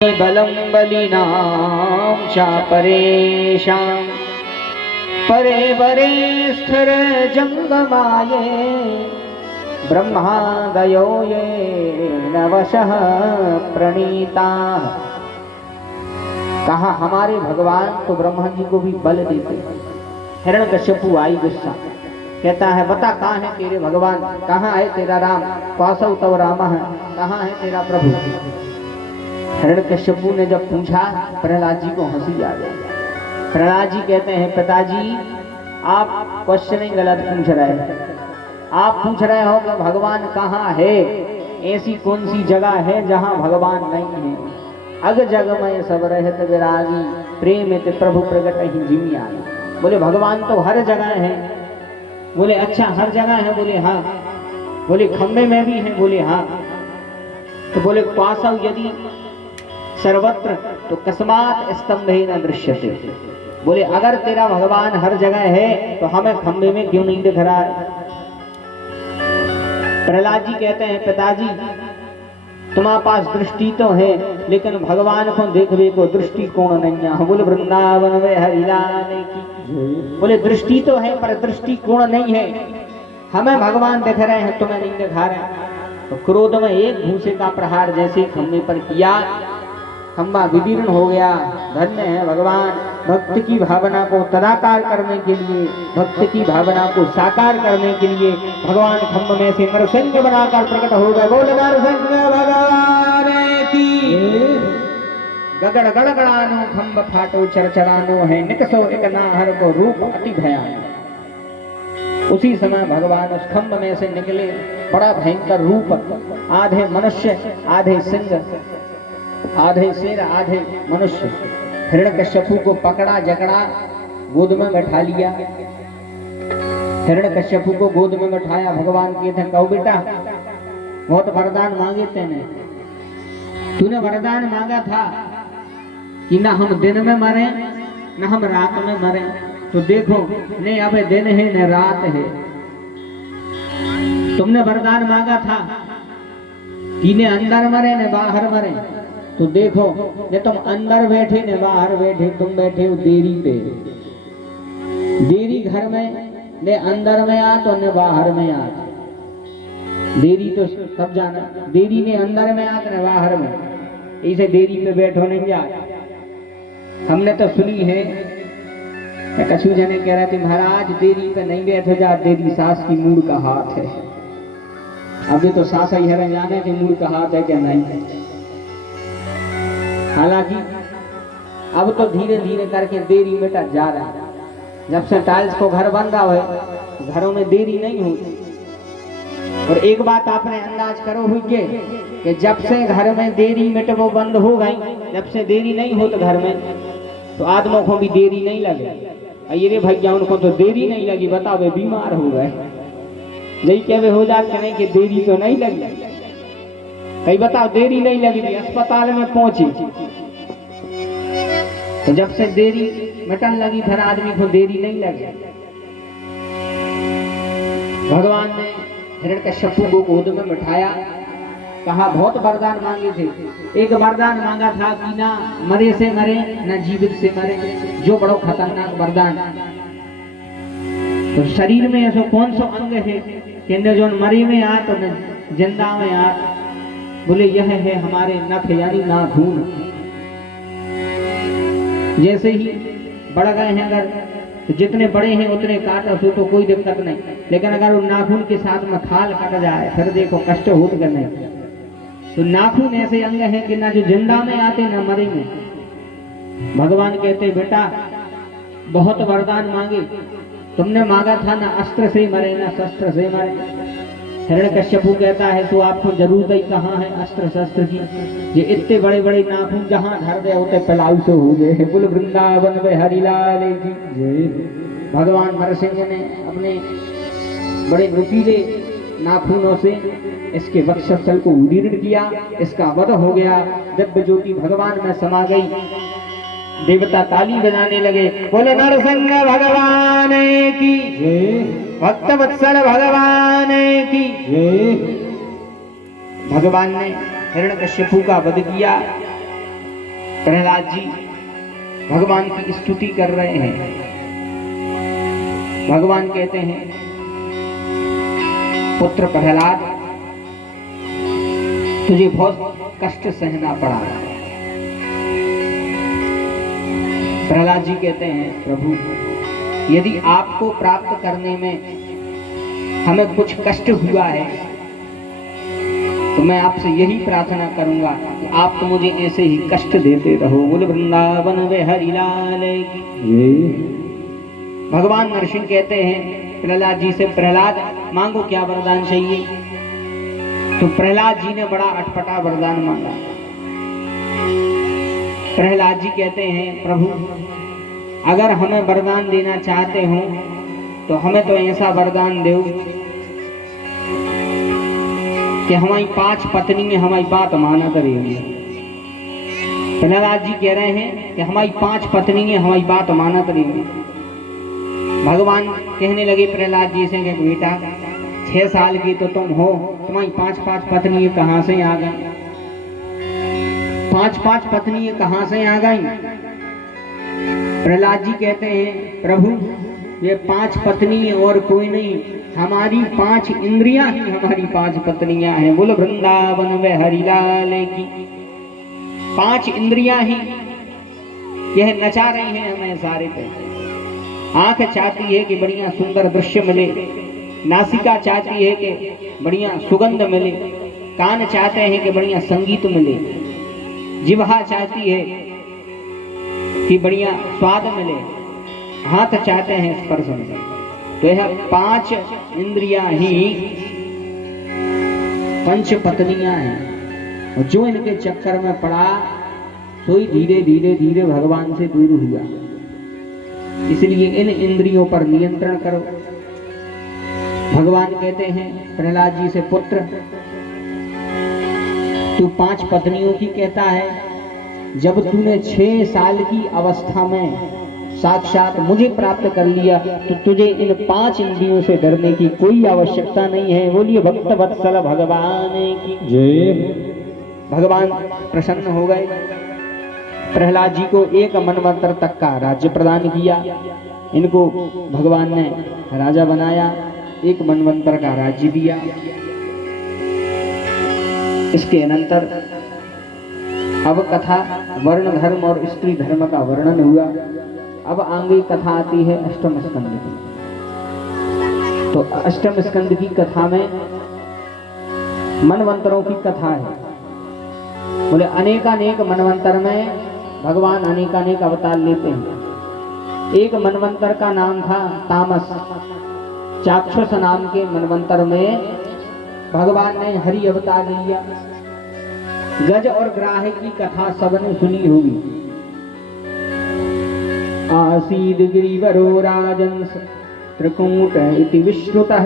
बलं बलिनां चापरेषां परे परे स्थिर जंगमाये ब्रह्मादयो ये नवशः प्रणीताः। कहा हमारे भगवान तो ब्रह्मा जी को भी बल देते। हिरण्यकश्यपु आई गुस्सा, कहता है बता कहाँ है तेरे भगवान, कहाँ है तेरा राम, कौसौ तव राम है, कहाँ है तेरा प्रभु। हिरण्यकश्यपु ने जब पूछा प्रहलाद जी को हंसी आ गई। प्रहलाद जी कहते हैं पिताजी आप क्वेश्चन गलत पूछ रहे हैं। आप पूछ रहे हो कि भगवान कहाँ है, ऐसी कौन सी जगह है जहाँ भगवान नहीं है। अग जग में सब रहत विरागी प्रेम ते प्रभु प्रगट ही जिमी आगे। बोले भगवान तो हर जगह है। बोले अच्छा हर जगह है, बोले हाँ। बोले खम्बे में भी है, बोले हाँ। तो बोले क्वासौ यदि सर्वत्र तो कस्मात स्तंभे न दृश्यते। बोले अगर तेरा भगवान हर जगह है तो हमें खंबे में क्यों नहीं दिख रहा है। प्रहलाद जी कहते हैं पिताजी तुम्हारे पास दृष्टि तो है लेकिन भगवान को देखने को दृष्टि कोण नहीं है। बोले वृंदावन में हरिलाल की। बोले दृष्टि तो है पर दृष्टि कोण नहीं है। हमें भगवान दिख रहे हैं, तुम्हें नहीं दिखा रहे। तो क्रोध में एक घूंसे का प्रहार जैसे खंबे पर किया, खंबा विदीर्ण हो गया। धन्य है भगवान, भक्त की भावना को तदाकार करने के लिए, भक्त की भावना को साकार करने के लिए भगवान खंब में से नरसिंह बनाकर प्रकट हो गए। बोल नरसिंह भगवान की। गगड़ गड़गड़ानो खंब फाटो चरचरानो है निकसो एक नाहर को रूप अति भयानक। उसी समय भगवान उस खंब में से निकले, बड़ा भयंकर रूप, आधे मनुष्य आधे सिंह, आधे शेर आधे मनुष्य। हिरण्यकश्यपु को पकड़ा जकड़ा गोद में बैठा लिया। हिरण्यकश्यपु को गोद में बैठाया। भगवान कहते हैं कहो बेटा बहुत वरदान मांगे तूने वरदान मांगा था कि ना हम दिन में मरे ना हम रात में मरे। तो देखो न अब दिन है न रात है। तुमने वरदान मांगा था कि न अंदर मरे न बाहर मरे। तो देखो न तुम अंदर बैठे न बाहर बैठे, तुम बैठे हो देरी पे। देरी घर में न अंदर में आ तो न बाहर में आ। देरी तो सब जाना, देरी ने अंदर में आ न बाहर में। इसे देरी पे बैठो नहीं जा। हमने तो सुनी है कछु जने कह रहे थे महाराज देरी पे नहीं बैठो जा, देरी सास की मूड का हाथ है। अभी तो सास ही है जाने की मूड का हाथ है क्या नहीं। हालांकि अब तो धीरे धीरे करके देरी बेटा जा रहा है। जब से टाइल्स को घर बन रहा है घरों में देरी नहीं होती। और एक बात आपने अंदाज करो हुई कि जब से घर में देरी मिटबो बंद हो गई, जब से देरी नहीं होती घर में तो आदमों को भी देरी नहीं लगे। अरे भैया उनको तो देरी नहीं लगी, बताओ वे बीमार हो गए। यही क्या वे हो जाते नहीं कि देरी तो नहीं लगी। कहीं बताओ देरी नहीं लगी थी, अस्पताल में पहुंची। तो जब से देरी मिटन लगी फिर आदमी को देरी नहीं लगी। भगवान ने हिरण्यकश्यपु को गोद में बिठाया, कहा बहुत वरदान मांगे थे। एक वरदान मांगा था कि ना मरे से मरे ना जीवित से मरे, जो बड़ा खतरनाक वरदान। तो शरीर में ऐसा कौन सा अंग है कि न जो मरे में आ तो न जिंदा में आ। बोले यह है हमारे नख यानी नाखून। जैसे ही बढ़ गए हैं अगर तो जितने बड़े हैं उतने काटो सो तो कोई दिक्कत नहीं, लेकिन अगर वो नाखून के साथ में खाल कट जाए फिर देखो कष्ट होत कर नहीं। तो नाखून ऐसे अंग है कि ना जो जिंदा में आते ना मरे में। भगवान कहते बेटा बहुत वरदान मांगे, तुमने मांगा था ना अस्त्र से मरे ना शस्त्र से मरे। हिरण्यकश्यपु कहता है तो आपको जरूरत ही कहाँ है अस्त्र शस्त्र की। ये इतने बड़े बड़े नाखून जहाँ धर दे होते पलाऊ से हो गए। बोल वृंदावन में हरिलाल की जय। भगवान नरसिंह ने अपने बड़े नुकीले नाखूनों से इसके वक्षस्थल को उदीर्ण किया, इसका वध हो गया। दिव्य ज्योति भगवान में समा गई। देवता ताली बजाने लगे। बोले नरसिंह भगवान की जय, भक्त वत्सल भगवान की जय। भगवान ने हिरण्यकश्यपु का वध किया। प्रहलाद जी भगवान की स्तुति कर रहे हैं। भगवान कहते हैं, पुत्र प्रहलाद, तुझे बहुत कष्ट सहना पड़ा। प्रहलाद जी कहते हैं, प्रभु यदि आपको प्राप्त करने में हमें कुछ कष्ट हुआ है तो मैं आपसे यही प्रार्थना करूंगा कि आप तो मुझे ऐसे ही कष्ट देते रहो। बोल वृंदावन बिहारी लाल की। भगवान नरसिंह कहते हैं प्रहलाद जी से, प्रहलाद मांगो क्या वरदान चाहिए। तो प्रहलाद जी ने बड़ा अटपटा वरदान मांगा। प्रहलाद जी कहते हैं, प्रभु अगर हमें वरदान देना चाहते हो तो हमें तो ऐसा वरदान दो कि हमारी 5 पत्नी हमारी बात माना करेगी। प्रहलाद जी कह रहे हैं कि हमारी 5 पत्नी हमारी बात माना करेगी। भगवान कहने लगे प्रहलाद जी से कि बेटा 6 साल की तो तुम हो, तुम्हारी 5 पत्नी कहाँ से आ गई? 5 पत्नी कहाँ से आ गई? प्रहलाद जी कहते हैं, प्रभु ये 5 पत्नी और कोई नहीं, हमारी 5 इंद्रियां ही हमारी 5 पत्नियां हैं। बोलो वृंदावन में हरि लाल की। 5 इंद्रियां ही यह नचा रही हैं हमें सारे पे। आंख चाहती है कि बढ़िया सुंदर दृश्य मिले, नासिका चाहती है कि बढ़िया सुगंध मिले, कान चाहते हैं कि बढ़िया संगीत मिले, जिह्वा चाहती है कि बढ़िया स्वाद मिले, हाथ चाहते हैं स्पर्श मिले। तो यह 5 इंद्रियां ही पंच पत्नियां हैं। जो इनके चक्कर में पड़ा तो ही धीरे धीरे धीरे भगवान से दूर हुआ। इसलिए इन इंद्रियों पर नियंत्रण करो। भगवान कहते हैं प्रहलाद जी से, पुत्र तू 5 पत्नियों की कहता है, जब तूने 6 साल की अवस्था में साक्षात मुझे प्राप्त कर लिया तो तुझे इन 5 इंद्रियों से डरने की कोई आवश्यकता नहीं है। बोलिए भक्त वत्सल भगवान की जय। भगवान प्रसन्न हो गए। प्रहलाद जी को 1 मनवंतर तक का राज्य प्रदान किया। इनको भगवान ने राजा बनाया, 1 मनवंतर का राज्य दिया। इसके अनंतर अब कथा वर्ण धर्म और स्त्री धर्म का वर्णन हुआ। अब आगे कथा आती है अष्टम स्कंद की। तो अष्टम स्कंद की कथा में मनवंतरों की कथा है। बोले अनेकानेक मनवंतर में भगवान अनेकानेक अवतार लेते हैं। एक मनवंतर का नाम था तामस। चाक्षुष नाम के मनवंतर में भगवान ने हरि अवतार लिया। गज और ग्राह की कथा सबने सुनी होगी। आसीद गिरिवरो राजन्स त्रिकूट इति विश्रुतः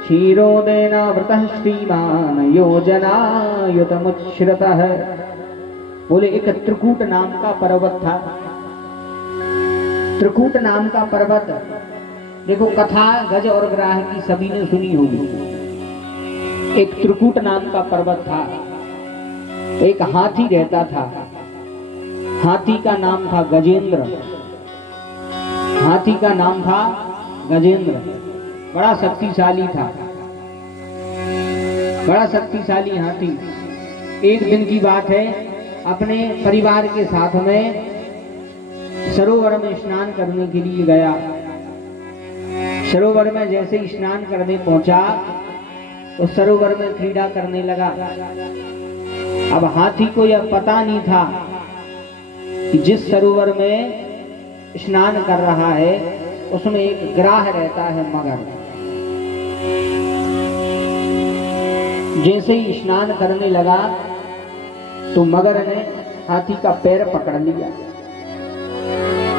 क्षीरोदेनावृतः श्रीमान योजनायुतमुच्छ्रितः। बोले एक त्रिकूट नाम का पर्वत था। त्रिकूट नाम का पर्वत, देखो कथा गज और ग्राह की सभी ने सुनी होगी। एक त्रिकूट नाम का पर्वत था। एक हाथी रहता था। हाथी का नाम था गजेंद्र। हाथी का नाम था गजेंद्र। बड़ा शक्तिशाली था, बड़ा शक्तिशाली हाथी। एक दिन की बात है, अपने परिवार के साथ में सरोवर में स्नान करने के लिए गया। सरोवर में जैसे ही स्नान करने पहुंचा तो सरोवर में क्रीड़ा करने लगा। अब हाथी को यह पता नहीं था कि जिस सरोवर में स्नान कर रहा है उसमें एक ग्राह रहता है, मगर। जैसे ही स्नान करने लगा तो मगर ने हाथी का पैर पकड़ लिया।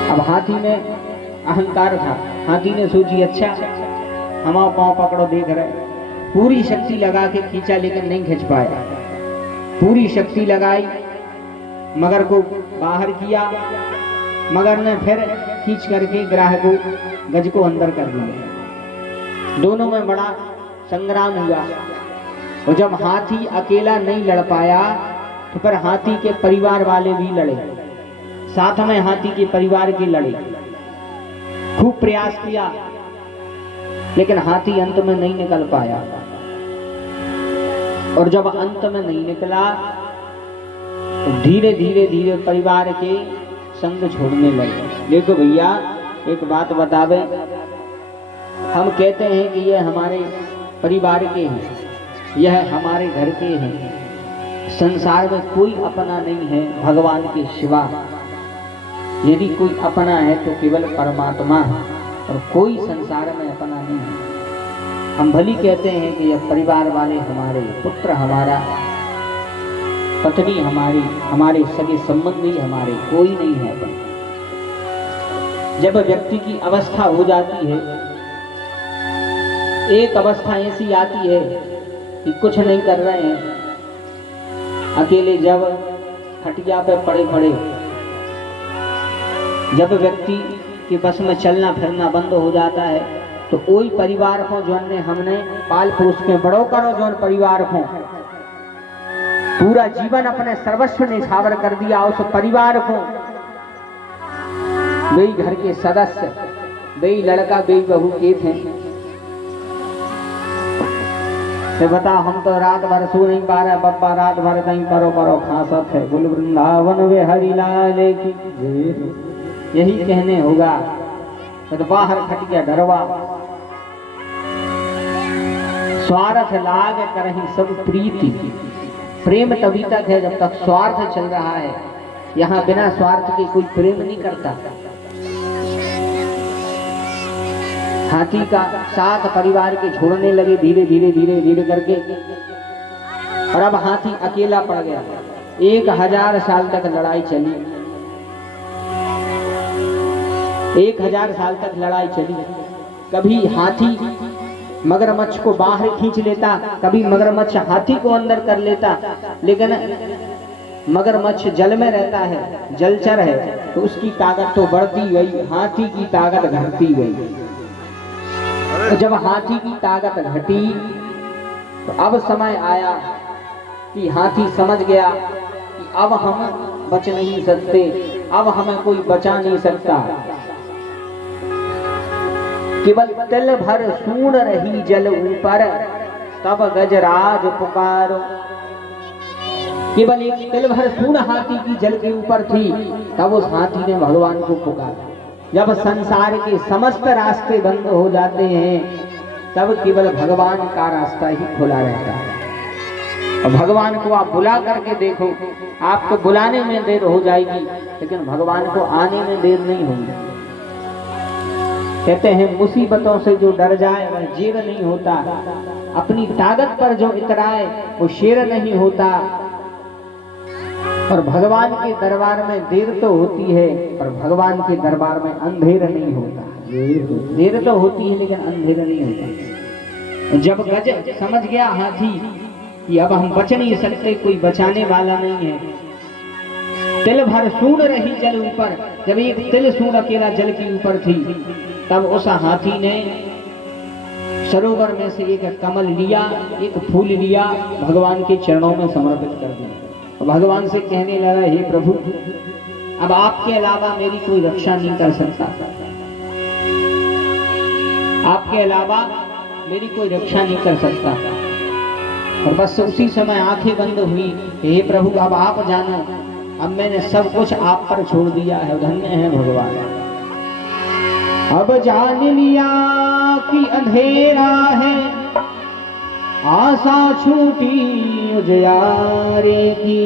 अब हाथी में अहंकार था। हाथी ने सोची अच्छा हमारा पांव पकड़ो, देख रहे। पूरी शक्ति लगा के खींचा लेकिन नहीं खींच पाया। पूरी शक्ति लगाई, मगर को बाहर किया। मगर ने फिर खींच करके ग्राह को, गज को अंदर कर दिया। दोनों में बड़ा संग्राम हुआ। और जब हाथी अकेला नहीं लड़ पाया तो पर हाथी के परिवार वाले भी लड़े, साथ में हाथी के परिवार के लड़े, खूब प्रयास किया, लेकिन हाथी अंत में नहीं निकल पाया। और जब अंत में नहीं निकला तो धीरे धीरे धीरे परिवार के संग छोड़ने लगे। देखो भैया, एक बात बतावे, हम कहते हैं कि यह हमारे परिवार के हैं, यह हमारे घर के हैं, संसार में कोई अपना नहीं है भगवान के सिवा। यदि कोई अपना है तो केवल परमात्मा है, और कोई संसार में अपना नहीं है। हम भली कहते हैं कि यह परिवार वाले हमारे, पुत्र हमारा, पत्नी हमारी, हमारे सगे संबंधी हमारे, कोई नहीं है अपना। जब व्यक्ति की अवस्था हो जाती है, एक अवस्था ऐसी आती है कि कुछ नहीं कर रहे हैं, अकेले जब खटिया पे पड़े पड़े, जब व्यक्ति के बस में चलना फिरना बंद हो जाता है, तो वही परिवार को जो हमने पाल पोस के बड़ो करो, जो परिवार को पूरा जीवन अपने सर्वस्व निछावर कर दिया, उस परिवार को, वे घर के सदस्य, वे लड़का वे बहू के थे, तो बता हम तो रात भर सो नहीं पा रहे, बप्पा रात भर कहीं परो परो खासत है, बोल वृंदावन वे हरिलाल की। यही कहने होगा, तो बाहर खट गया डरवा, स्वार्थ लाग करही सब प्रीति। प्रेम तभी तक है जब तक स्वार्थ चल रहा है, यहाँ बिना स्वार्थ के कोई प्रेम नहीं करता। हाथी का साथ परिवार के छोड़ने लगे धीरे धीरे धीरे धीरे करके, और अब हाथी अकेला पड़ गया। 1000 साल तक लड़ाई चली, 1000 साल तक लड़ाई चली। कभी हाथी मगरमच्छ को बाहर खींच लेता, कभी मगरमच्छ हाथी को अंदर कर लेता, लेकिन मगरमच्छ जल में रहता है, जलचर है, तो उसकी ताकत तो बढ़ती गई, हाथी की ताकत घटती गई। तो जब हाथी की ताकत घटी तो अब समय आया कि हाथी समझ गया कि अब हम बच नहीं सकते, अब हमें कोई बचा नहीं सकता। केवल तिल भर सूंड रही जल ऊपर, तब गजराज पुकारो। केवल एक तिल भर सूंड हाथी की जल के ऊपर थी, तब उस हाथी ने भगवान को पुकारा। जब संसार के समस्त रास्ते बंद हो जाते हैं, तब केवल भगवान का रास्ता ही खुला रहता है। और भगवान को आप बुला करके देखो, आपको बुलाने में देर हो जाएगी, लेकिन भगवान को आने में देर नहीं होगी। कहते हैं मुसीबतों से जो डर जाए वह जेर नहीं होता, अपनी ताकत पर जो इतराए वो शेर नहीं होता। और भगवान के दरबार में देर तो होती है, पर भगवान के दरबार में अंधेर नहीं होता। देर तो होती है लेकिन अंधेर नहीं होता। जब गज समझ गया हाथी कि अब हम बच नहीं सकते, कोई बचाने वाला नहीं है, तिल भर सूंड रही जल ऊपर, जब एक तिल सूंड अकेला जल के ऊपर थी, तब उस हाथी ने सरोवर में से एक कमल लिया, एक फूल लिया, भगवान के चरणों में समर्पित कर दिया। भगवान से कहने लगा, हे प्रभु, अब आपके अलावा मेरी कोई रक्षा नहीं कर सकता, आपके अलावा मेरी कोई रक्षा नहीं कर सकता। और बस उसी समय आंखें बंद हुई, हे प्रभु अब आप जानो, अब मैंने सब कुछ आप पर छोड़ दिया है, धन्य है भगवान। अब जान लिया कि अंधेरा है, आशा छूटी उजियारे की,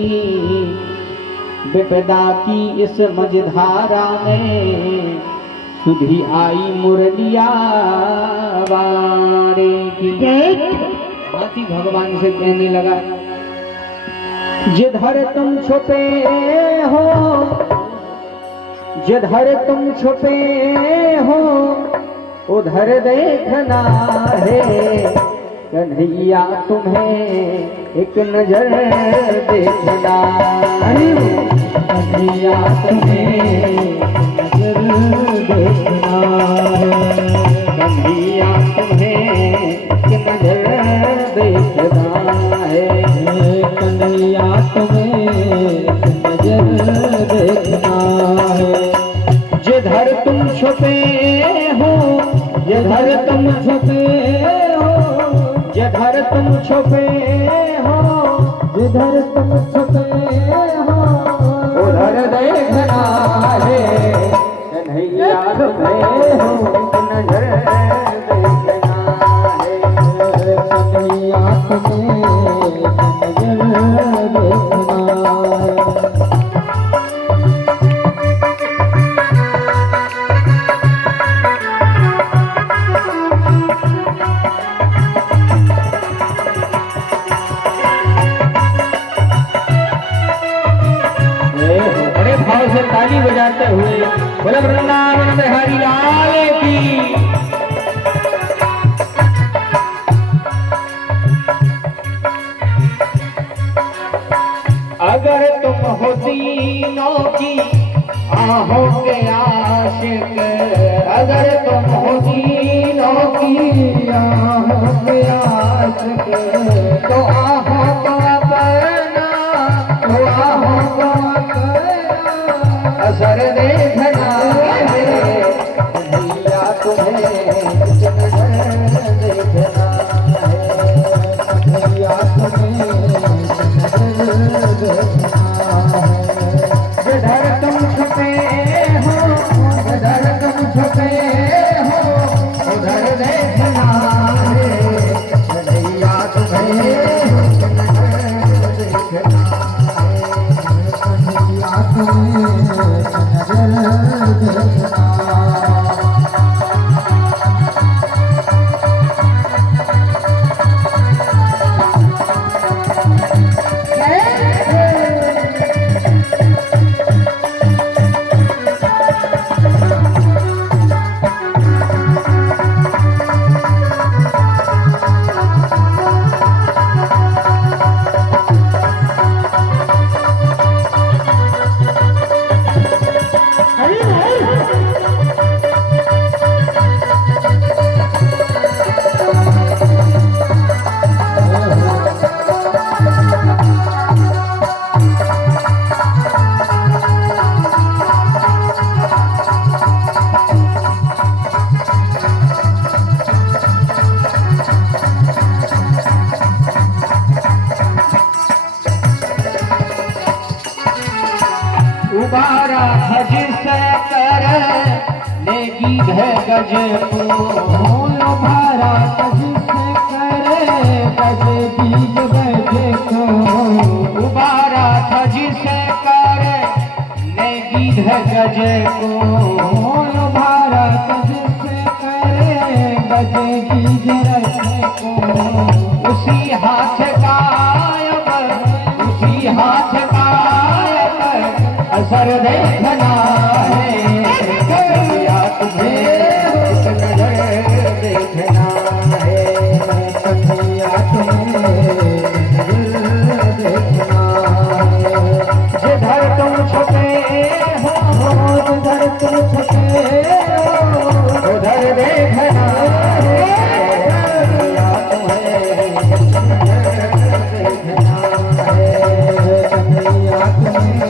विपदा की इस मझधारा में सुधी आई मुरलिया वारे की। हाथी भगवान से कहने लगा, जिधर तुम छुपे हो, जिधर तुम छुपे हो उधर देखना है, कन्हैया तुम्हें एक नजर देखना है, कन्हैया तुम्हें नजर देखना है, कन्हैया तुम्हें एक नजर देखना है, कन्हैया तुम्हें देखना है। जिधर तुम छुपे हो, जिधर तुम छुपे हो, जिधर तुम छुपे हो, जिधर तुम छुपे हो, उधर देखना है। कन्हैया तुम्हें हो नजर देखना है। कन्हैया तुम्हें नजर देखना है। बड़े भाव से ताली बजाते हुए बोले वृंदावन बिहारी लाल की। अगर तुम हो दीनों की आहों के आशिक, अगर तुम हो दीनों की आहों के आशिक, तो आहों को अपना, तो आहों को असर देखना है। कन्हैया तुम्हें नजर देखना है। कन्हैया तुम्हें नजर देखना है। जिधर तुम छुपे हो, जिधर तुम छुपे हो, उधर देखना है। कन्हैया तुम्हें नजर देखना है। कन्हैया तुम्हें नजर देखना। उबारा भज से कर नेगी है गज को। उबारा भज से करे गज बीज गज को। उबारा भज से कर नेगी है गज को। उबारा भज से करे गज बीज गज को। उसी हाथ का उसी हाथ का असर देखना है। कन्हैया तुम्हें नजर देखना है। कन्हैया तुम्हें नजर देखना है। जिधर तुम छुपे हो, जिधर तुम छुपे हो, उधर देखना है। कन्हैया तुम्हें नजर देखना है। कन्हैया तुम्हें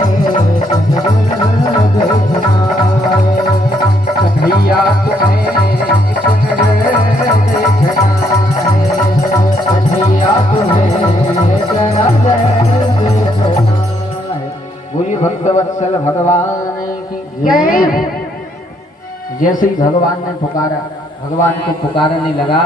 देखना है। कन्हैया तुम्हें नजर देखना है। कन्हैया तुम्हें नजर देखना है। बोलिए भक्तवत्सल भगवान की जय। जैसे ही भगवान ने पुकारा, भगवान को पुकारने लगा,